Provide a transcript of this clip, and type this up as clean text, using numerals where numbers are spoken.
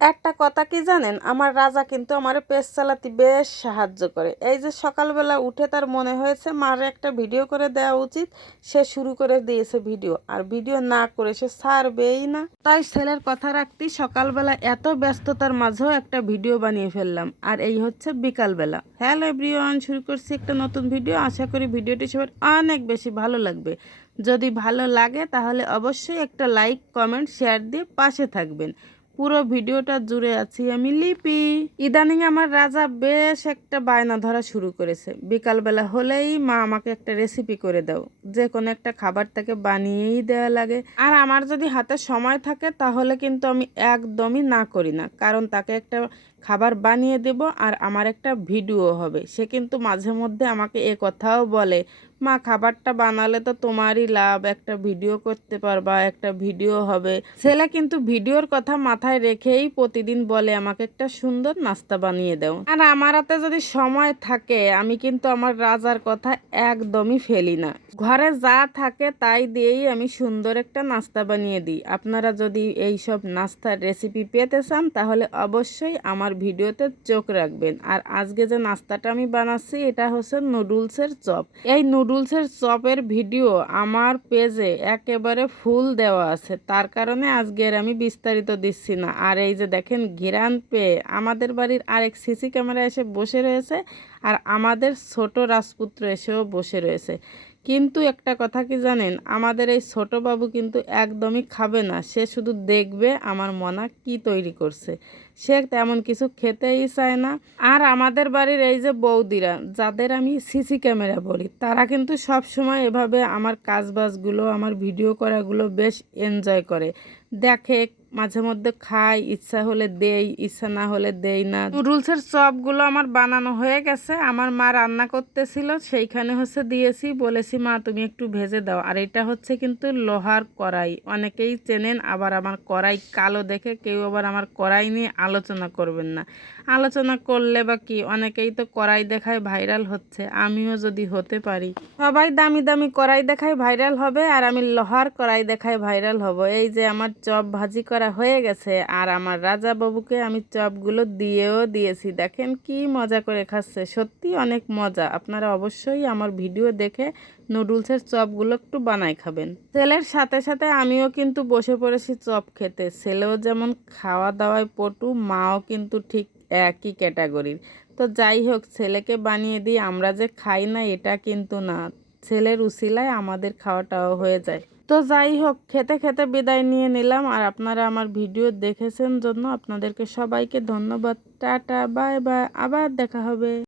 একটা কথা কি জানেন, আমার রাজা কিন্তু আমার পেজ চালাতে বেশ সাহায্য করে। এই যে সকালবেলা উঠে তার মনে হয়েছে মার একটা ভিডিও করে দেওয়া উচিত, সে শুরু করে দিয়েছে ভিডিও। আর ভিডিও না করে সে ছাড়বেই না। তাই ছেলের কথা রাখতেই সকালবেলা এত ব্যস্ততার মাঝেও একটা ভিডিও বানিয়ে ফেললাম। আর এই হচ্ছে বিকালবেলা। হ্যালো এভরিওয়ান, শুরু করছি একটা নতুন ভিডিও। আশা করি ভিডিওটি সবার অনেক বেশি ভালো লাগবে। যদি ভালো লাগে তাহলে অবশ্যই একটা লাইক, কমেন্ট, শেয়ার দিয়ে পাশে থাকবেন। পুরো ভিডিওটা জুড়ে আছি আমি লিপি। ইদানিং আমার রাজা বেশ একটা বায়না ধরা শুরু করেছে। বিকালবেলা হলেই মা আমাকে একটা রেসিপি করে দাও, যে কোনো একটা খাবার তাকে বানিয়েই দেওয়া লাগে। আর আমার যদি হাতে সময় থাকে তাহলে কিন্তু আমি একদমই না করি না, কারণ তাকে একটা খাবার বানিয়ে দেব আর আমার একটা ভিডিও হবে। সে কিন্তু মাঝে মধ্যে আমাকে এ কথাও বলে, মা খাবারটা বানালে তো তোমারই লাভ, একটা ভিডিও করতে পারবা, একটা ভিডিও হবে। ছেলে কিন্তু ভিডিওর কথা মাথায় রেখেই প্রতিদিন বলে আমাকে একটা সুন্দর নাস্তা বানিয়ে দাও। আর আমার হাতে যদি সময় থাকে আমি কিন্তু আমার রাজার কথা একদমই ফেলি না। ঘরে যা থাকে তাই দিয়েই আমি সুন্দর একটা নাস্তা বানিয়ে দিই। আপনারা যদি এই সব নাস্তার রেসিপি পেতে চান তাহলে অবশ্যই আমার ভিডিওতে চোখ রাখবেন। আর আজকে যে নাস্তাটা আমি বানাচ্ছি এটা হচ্ছে নুডলসের চপ। এই নুডলসের চপের ভিডিও আমার পেজে একেবারে ফুল দেওয়া আছে, তার কারণে আজকের আমি বিস্তারিত দিচ্ছি না। আর এই যে দেখেন ঘিরান পেয়ে আমাদের বাড়ির আরেক সিসি ক্যামেরা এসে বসে রয়েছে, আর আমাদের ছোট রাজপুত্র এসেও বসে রয়েছে। কিন্তু একটা কথা কি জানেন, আমাদের এই ছোট বাবু কিন্তু একদমই খাবে না, সে শুধু দেখবে আমার মনা কি তৈরি করছে। সে তেমন কিছু খেতেই চায় না। আর আমাদের বাড়ির এই যে বৌদিরা, যাদের আমি সিসি ক্যামেরা বলি, তারা কিন্তু সব সময় এভাবে আমার কাজবাজগুলো, আমার ভিডিও করাগুলো বেশ এনজয় করে, দেখে, মাঝে মধ্যে খাই, ইচ্ছা হলে দেই, ইচ্ছা না হলে দেই না। নুডলসের চপগুলো আমার বানানো হয়ে গেছে, আমার মা রান্না করতেছিল, সেইখানে হচ্ছে দিয়েছি, বলেছি মা তুমি একটু ভেজে দাও। আর এটা হচ্ছে কিন্তু লোহার কড়াই, অনেকেই চেনেন, আবার আমার কড়াই কালো দেখে কেউ আবার আমার কড়াই নিয়ে আলোচনা করবেন না। আলোচনা করলে বা কি, অনেকেই তো কড়াই দেখায় ভাইরাল হচ্ছে, আমিও যদি হতে পারি। সবাই দামি দামি কড়াই দেখায় ভাইরাল হবে আর আমি লোহার কড়াই দেখায় ভাইরাল হব। এই যে আমার চপ ভাজি করা হয়ে গেছে, আর আমার রাজা বাবুকে আমি চপগুলো দিয়েও দিয়েছি। দেখেন কি মজা করে খাচ্ছে, সত্যি অনেক মজা। আপনারা অবশ্যই আমার ভিডিও দেখে নুডলসের চপগুলো একটু বানাই খাবেন। ছেলের সাথে সাথে আমিও কিন্তু বসে পড়েছি চপ খেতে। ছেলেও যেমন খাওয়া দাওয়ায় পটু, মাও কিন্তু ঠিক একই ক্যাটাগরির। তো যাই হোক, ছেলেকে বানিয়ে দিই, আমরা যে খাই না এটা কিন্তু না, ছেলের উছিলায় আমাদের খাওয়াটাও হয়ে যায়। তো যাই হোক, খেতে খেতে বিদায় নিয়ে নিলাম। আর আপনারা আমার ভিডিও দেখেছেন জন্য আপনাদেরকে সবাইকে ধন্যবাদ। টাটা, বাই বাই, আবার দেখা হবে।